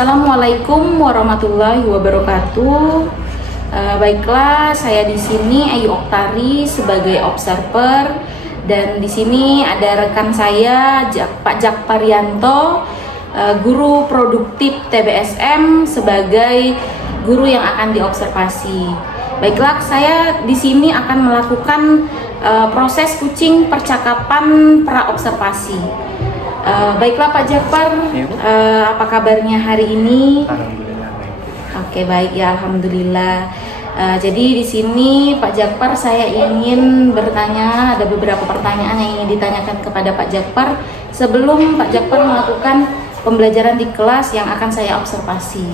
Assalamualaikum warahmatullahi wabarakatuh. Baiklah, saya di sini Ayu Oktari sebagai observer dan di sini ada rekan saya Pak Jakparyanto, guru produktif TBSM sebagai guru yang akan diobservasi. Baiklah, saya di sini akan melakukan proses kucing percakapan pra-observasi. Baiklah Pak Jakpar, apa kabarnya hari ini? Alhamdulillah baik. Oke, baik ya, alhamdulillah. Jadi di sini Pak Jakpar, saya ingin bertanya, ada beberapa pertanyaan yang ingin ditanyakan kepada Pak Jakpar sebelum Pak Jakpar melakukan pembelajaran di kelas yang akan saya observasi.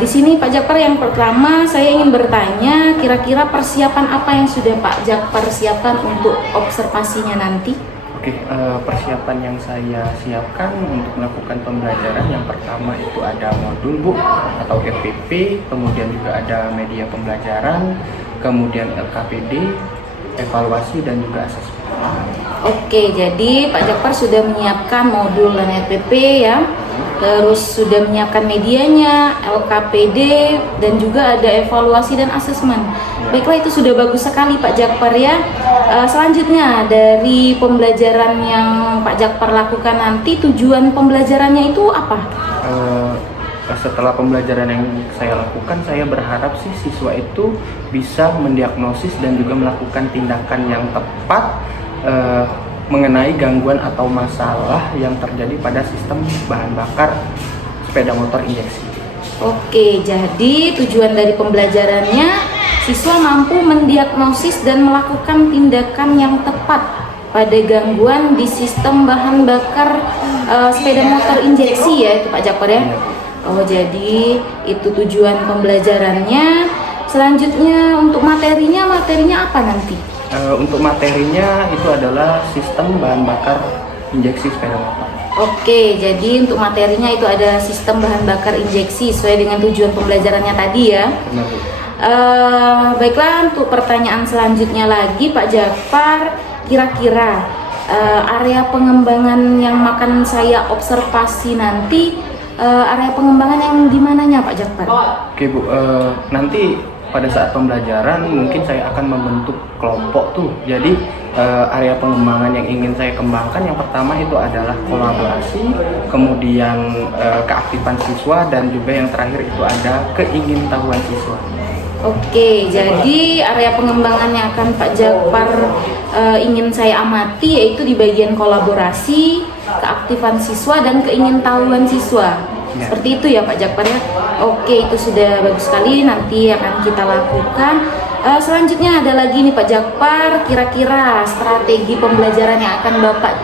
Di sini Pak Jakpar, yang pertama saya ingin bertanya, kira-kira persiapan apa yang sudah Pak Jakpar siapkan untuk observasinya nanti? Oke, persiapan yang saya siapkan untuk melakukan pembelajaran yang pertama itu ada modul Bu atau FPP, kemudian juga ada media pembelajaran, kemudian LKPD, evaluasi dan juga asesmen. Oke, jadi Pak Jakpar sudah menyiapkan modul dan RPP ya, terus sudah menyiapkan medianya, LKPD, dan juga ada evaluasi dan asesmen. Baiklah, itu sudah bagus sekali Pak Jakpar ya. Selanjutnya dari pembelajaran yang Pak Jakpar lakukan nanti, tujuan pembelajarannya itu apa? Setelah pembelajaran yang saya lakukan, saya berharap sih siswa itu bisa mendiagnosis dan juga melakukan tindakan yang tepat mengenai gangguan atau masalah yang terjadi pada sistem bahan bakar sepeda motor injeksi. Oke, jadi tujuan dari pembelajarannya siswa mampu mendiagnosis dan melakukan tindakan yang tepat pada gangguan di sistem bahan bakar sepeda motor injeksi ya, itu Pak Jakpar ya. Oh, jadi itu tujuan pembelajarannya. Selanjutnya untuk materinya apa nanti? Untuk materinya itu adalah sistem bahan bakar injeksi sepeda motor. Oke, jadi untuk materinya itu ada sistem bahan bakar injeksi sesuai dengan tujuan pembelajarannya tadi ya. Benar. Baiklah, untuk pertanyaan selanjutnya lagi Pak Jakpar, kira-kira area pengembangan yang akan saya observasi nanti, area pengembangan yang di mananya Pak Jakpar? Oke Bu, nanti pada saat pembelajaran mungkin saya akan membentuk kelompok tuh. Jadi area pengembangan yang ingin saya kembangkan yang pertama itu adalah kolaborasi, kemudian keaktifan siswa, dan juga yang terakhir itu ada keingintahuan siswa. Oke, jadi area pengembangan yang akan Pak Jakpar ingin saya amati yaitu di bagian kolaborasi, keaktifan siswa, dan keingintahuan siswa. Ya. Seperti itu ya Pak Jakpar ya. Oke, itu sudah bagus sekali, nanti akan kita lakukan. Selanjutnya ada lagi nih Pak Jakpar, kira-kira strategi pembelajaran yang akan Bapak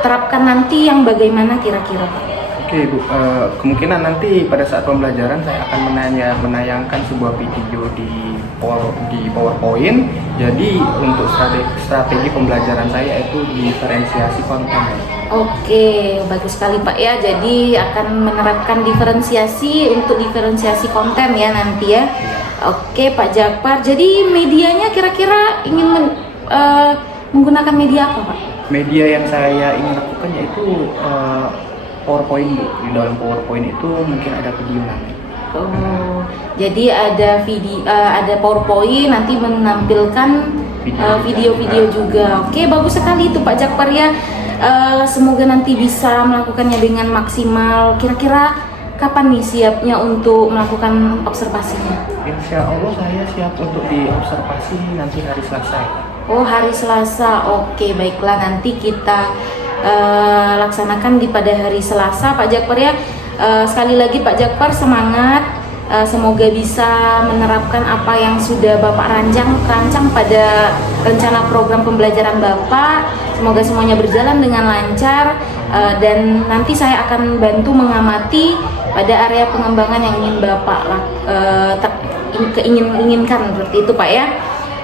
terapkan nanti yang bagaimana kira-kira? Oke Bu, kemungkinan nanti pada saat pembelajaran saya akan menayangkan sebuah video di PowerPoint. Jadi untuk strategi pembelajaran saya itu diferensiasi konten. Oke, bagus sekali Pak ya. Jadi akan menerapkan diferensiasi untuk diferensiasi konten ya nanti ya. Oke Pak Jakpar, jadi medianya kira-kira ingin menggunakan media apa Pak? Media yang saya ingin lakukan yaitu PowerPoint Bu. Di dalam PowerPoint itu mungkin ada video nanti. Oh, jadi ada video, ada PowerPoint nanti menampilkan video-video juga. Oke, bagus sekali itu Pak Jakpar ya. Semoga nanti bisa melakukannya dengan maksimal. Kira-kira kapan nih siapnya untuk melakukan observasinya? Insya Allah saya siap untuk diobservasi nanti hari Selasa. Oh, hari Selasa. Oke, baiklah, nanti kita laksanakan pada hari Selasa Pak Jakpar ya. Sekali lagi Pak Jakpar, semangat. Semoga bisa menerapkan apa yang sudah Bapak rancang pada rencana program pembelajaran Bapak. Semoga semuanya berjalan dengan lancar, dan nanti saya akan bantu mengamati pada area pengembangan yang ingin Bapak inginkan, seperti itu Pak ya.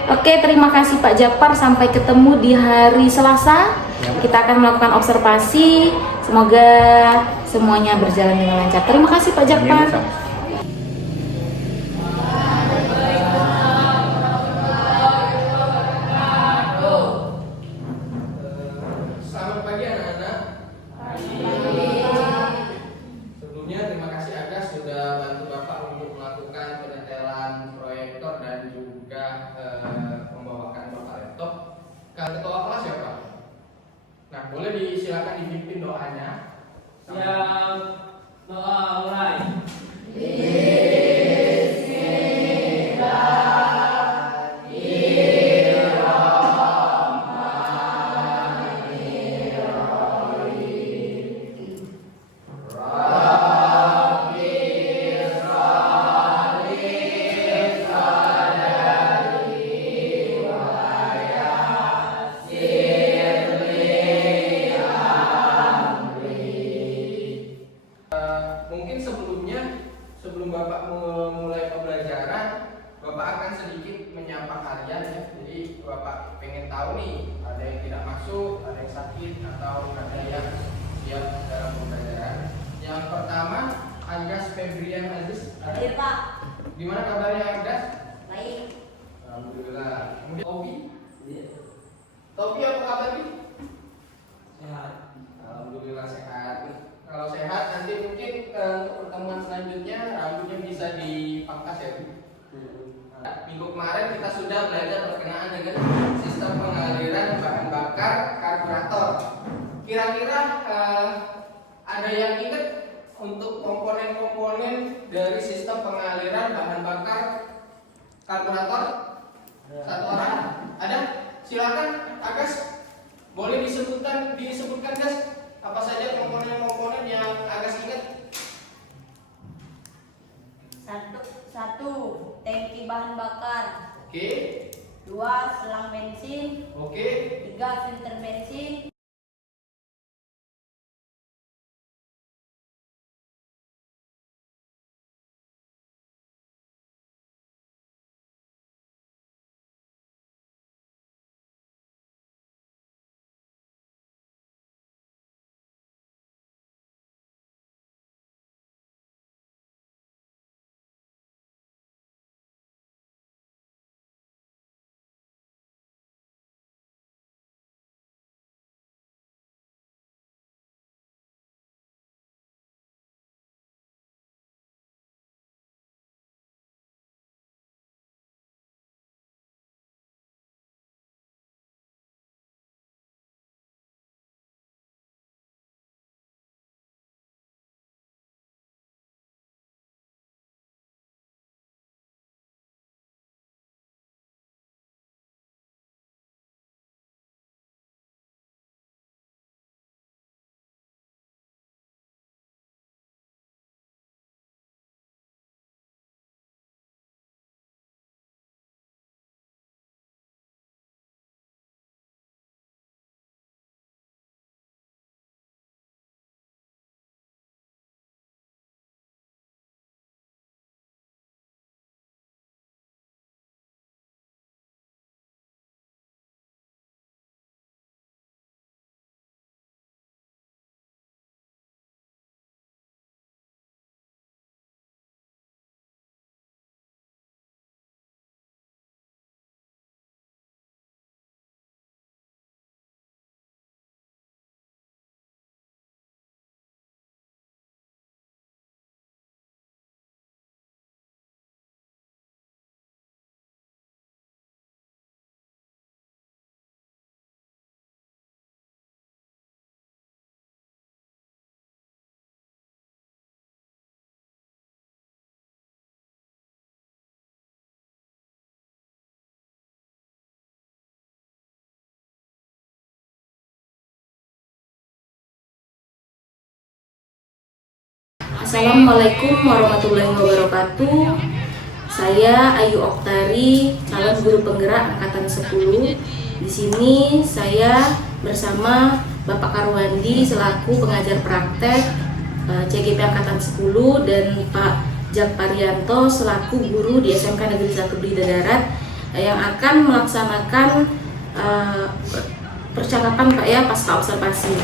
Oke, terima kasih Pak Jakpar, sampai ketemu di hari Selasa. Kita akan melakukan observasi. Semoga semuanya berjalan dengan lancar. Terima kasih Pak Jakpar. Selamat pagi anak-anak. boleh disilakan dipimpin doanya. Siap, doa mulai. Mungkin sebelum Bapak memulai pembelajaran, Bapak akan sedikit menyapa kalian ya. Jadi Bapak pengen tahu nih, ada yang tidak masuk, ada yang sakit, atau ada yang siap dalam pembelajaran. Yang pertama, Anggas Febrian Aziz. Hadir Pak. Gimana kabarnya Anggas? Baik. Alhamdulillah. Kemudian Tobi. Tobi apa kabar nih? Sehat. Alhamdulillah sehat. Kalau sehat nanti mungkin untuk pertemuan selanjutnya rambutnya bisa dipangkas ya. Minggu kemarin kita sudah belajar berkenaan dengan sistem pengaliran bahan bakar karburator. Kira-kira ada yang ingat untuk komponen-komponen dari sistem pengaliran bahan bakar karburator? Satu orang? Ada? Silakan, Agas. Boleh disebutkan Gas, apa saja komponen-komponen yang Agas ingat? Satu, tangki bahan bakar. Oke. 2, selang bensin. Oke. 3, filter bensin. Assalamualaikum warahmatullahi wabarakatuh. Saya Ayu Oktari, calon guru penggerak angkatan 10. Di sini saya bersama Bapak Karwandi selaku pengajar praktek CGP angkatan 10 dan Pak Jakparyanto selaku guru di SMK Negeri 1 Blida Darat yang akan melaksanakan percakapan Pak ya pasca observasi.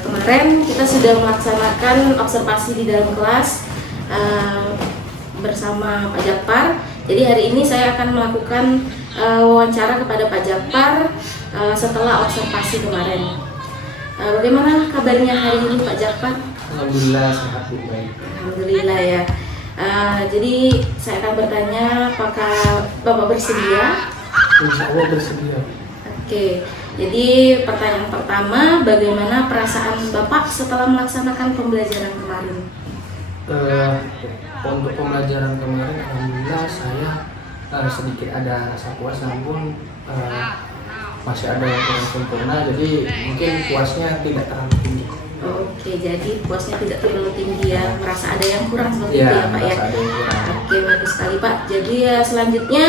Kemarin kita sudah melaksanakan observasi di dalam kelas bersama Pak Jakpar. Jadi hari ini saya akan melakukan wawancara kepada Pak Jakpar setelah observasi kemarin. Bagaimana kabarnya hari ini Pak Jakpar? Alhamdulillah sehat Bu, baik. Alhamdulillah ya. Jadi saya akan bertanya apakah Bapak bersedia? Insya Allah bersedia. Oke, jadi pertanyaan pertama, bagaimana perasaan Bapak setelah melaksanakan pembelajaran kemarin? Untuk pembelajaran kemarin, alhamdulillah saya sedikit ada rasa puas, namun masih ada yang kurang sempurna, jadi mungkin puasnya tidak terlalu tinggi. Oke, jadi puasnya tidak terlalu tinggi ya, merasa ada yang kurang seperti Iya, itu ya Pak ya? merasa ada yang kurang. Oke, bagus sekali Pak. Jadi selanjutnya,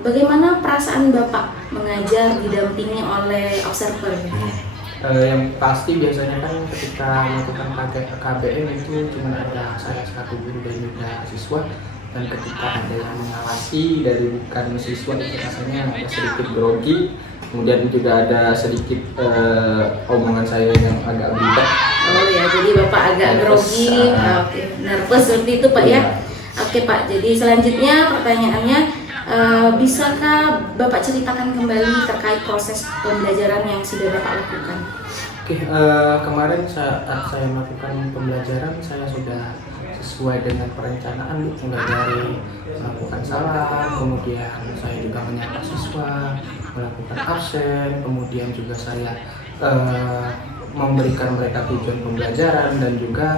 bagaimana perasaan Bapak mengajar didampingi oleh observer? Yang pasti biasanya kan ketika melakukan KBM itu cuma ada saya satu guru dan juga siswa, dan ketika ada yang mengawasi dari bukan siswa itu rasanya ada sedikit grogi, kemudian juga ada sedikit omongan saya yang agak beribad. Oh ya, jadi Bapak agak grogi, oke, nervous seperti itu Pak ya? Iya. Oke Pak, jadi selanjutnya pertanyaannya, bisakah Bapak ceritakan kembali terkait proses pembelajaran yang sudah Bapak lakukan? Oke, kemarin saat saya melakukan pembelajaran saya sudah sesuai dengan perencanaan, mulai dari melakukan salam, kemudian saya juga menyapa siswa, melakukan absen, kemudian juga saya memberikan mereka tujuan pembelajaran, dan juga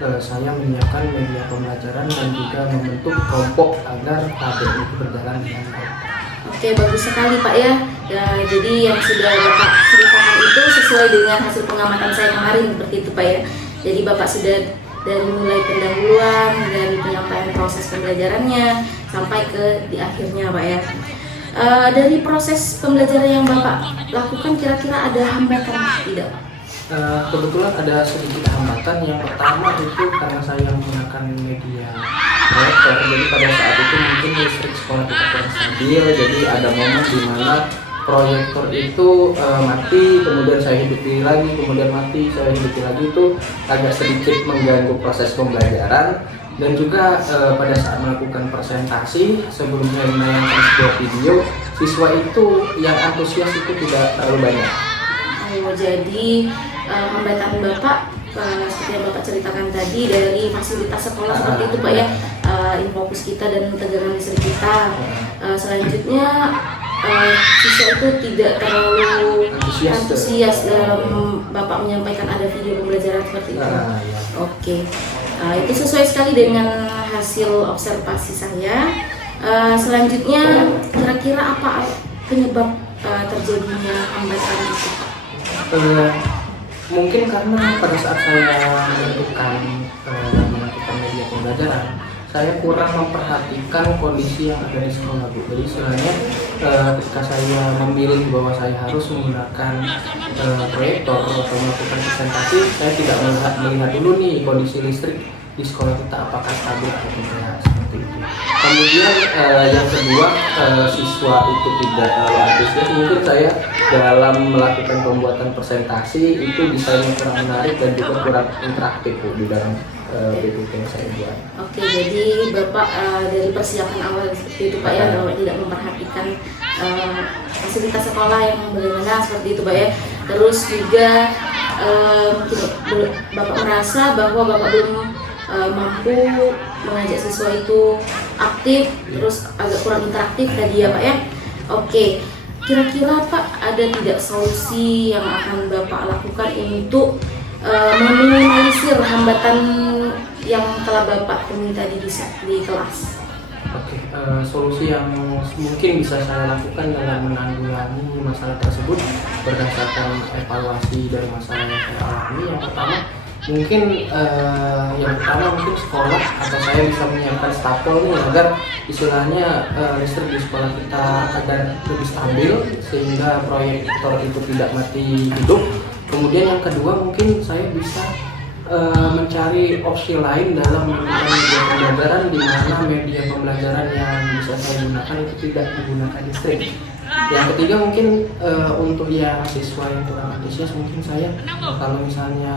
saya menyiapkan media pembelajaran dan juga membentuk kelompok agar KBM itu berjalan dengan baik. Oke, bagus sekali Pak ya. Jadi yang sudah Bapak ceritakan itu sesuai dengan hasil pengamatan saya kemarin seperti itu Pak ya. Jadi Bapak sudah dari mulai pendahuluan, dari penyampaian proses pembelajarannya sampai ke di akhirnya Pak ya. Dari proses pembelajaran yang Bapak lakukan, kira-kira ada hambatan tidak Pak? Kebetulan ada sedikit hambatan. Yang pertama itu karena saya menggunakan media proyektor, jadi pada saat itu mungkin listrik sekolah kita kurang stabil, jadi ada momen di mana proyektor itu mati, kemudian saya hidupi lagi, kemudian mati, saya hidupi lagi, itu agak sedikit mengganggu proses pembelajaran. Dan juga pada saat melakukan presentasi sebelumnya menayangkan sebuah video, siswa itu yang antusias itu tidak terlalu banyak. Oh, jadi hambatan Bapak seperti yang Bapak ceritakan tadi dari fasilitas sekolah seperti itu Pak ya, infokus kita dan tegangan listrik kita. Selanjutnya siswa itu tidak terlalu antusias dalam Bapak menyampaikan ada video pembelajaran seperti itu. Oke, itu sesuai sekali dengan hasil observasi saya. Selanjutnya, kira-kira apa penyebab terjadinya hambatan itu Pak? Mungkin karena pada saat saya melakukan media pembelajaran, saya kurang memperhatikan kondisi yang ada di sekolah Bu. Jadi istilahnya ketika saya memilih bahwa saya harus menggunakan proyektor atau melakukan presentasi, saya tidak melihat dulu nih kondisi listrik di sekolah kita apakah stabil atau tidak, seperti itu. Kemudian yang kedua, siswa itu tidak terlalu antusias. Mungkin saya dalam melakukan pembuatan presentasi itu desainnya kurang menarik dan juga kurang interaktif Bu, di dalam PPT yang saya buat. Oke, jadi Bapak dari persiapan awal seperti itu Pak ya, bahwa tidak memperhatikan fasilitas sekolah yang bagaimana seperti itu Pak ya. Terus juga Bapak merasa bahwa Bapak belum mampu mengajak siswa itu aktif, terus agak kurang interaktif tadi ya Pak ya. Oke, kira-kira Pak ada tidak solusi yang akan Bapak lakukan untuk meminimalisir hambatan yang telah Bapak temui tadi di kelas? Oke, solusi yang mungkin bisa saya lakukan dalam menanggulangi masalah tersebut berdasarkan evaluasi dari masalah yang saya alami. Yang pertama mungkin sekolah atau saya bisa menyiapkan stapel nih agar istilahnya listrik di sekolah kita agar lebih stabil sehingga proyektor itu tidak mati hidup. Kemudian yang kedua mungkin saya bisa mencari opsi lain dalam menggunakan media pembelajaran, di mana media pembelajaran yang bisa saya gunakan itu tidak menggunakan listrik. Yang ketiga mungkin untuk yang siswa yang kurang antusias, mungkin saya kalau misalnya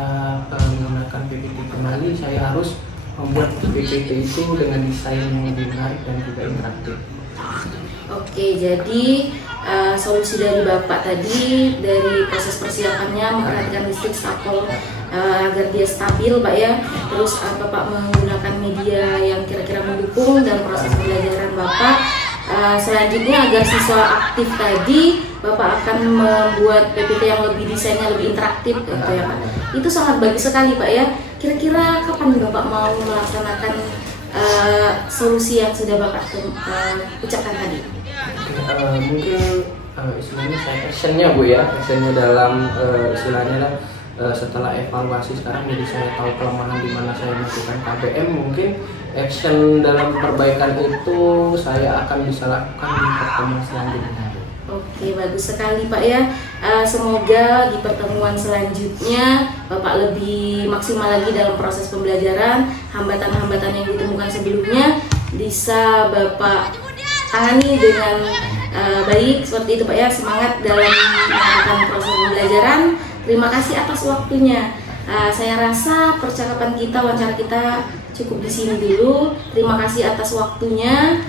menggunakan PPT kembali, saya harus membuat PPT itu dengan desain yang lebih menarik dan juga interaktif. Oke, jadi solusi dari Bapak tadi dari proses persiapannya memperhatikan listrik stapel agar dia stabil Pak ya. Terus Bapak menggunakan media yang kira-kira mendukung dan proses pembelajaran Bapak Selanjutnya agar siswa aktif tadi, Bapak akan membuat PPT yang lebih desainnya lebih interaktif gitu ya Pak. Itu sangat bagus sekali Pak ya. Kira-kira kapan Bapak mau melaksanakan solusi yang sudah Bapak ucapkan tadi? Mungkin istilahnya saya actionnya Bu ya, actionnya dalam istilahnya lah, setelah evaluasi sekarang jadi saya tahu kelemahan di mana saya melakukan KBM, mungkin action dalam perbaikan itu saya akan bisa lakukan di pertemuan selanjutnya. Oke, bagus sekali Pak ya. Semoga di pertemuan selanjutnya Bapak lebih maksimal lagi dalam proses pembelajaran. Hambatan-hambatan yang ditemukan sebelumnya bisa Bapak tangani dengan baik seperti itu Pak ya. Semangat dalam melakukan proses pembelajaran. Terima kasih atas waktunya. Saya rasa percakapan kita, wawancara kita cukup di sini dulu. Terima kasih atas waktunya.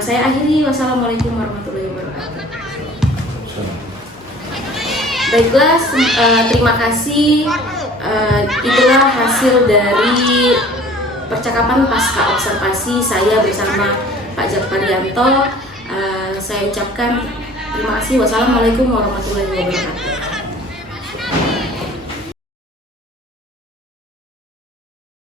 Saya akhiri. Wassalamualaikum warahmatullahi wabarakatuh. Baiklah, terima kasih. Itulah hasil dari percakapan pasca observasi saya bersama Pak Jakparianto. Saya ucapkan terima kasih. Wassalamualaikum warahmatullahi wabarakatuh.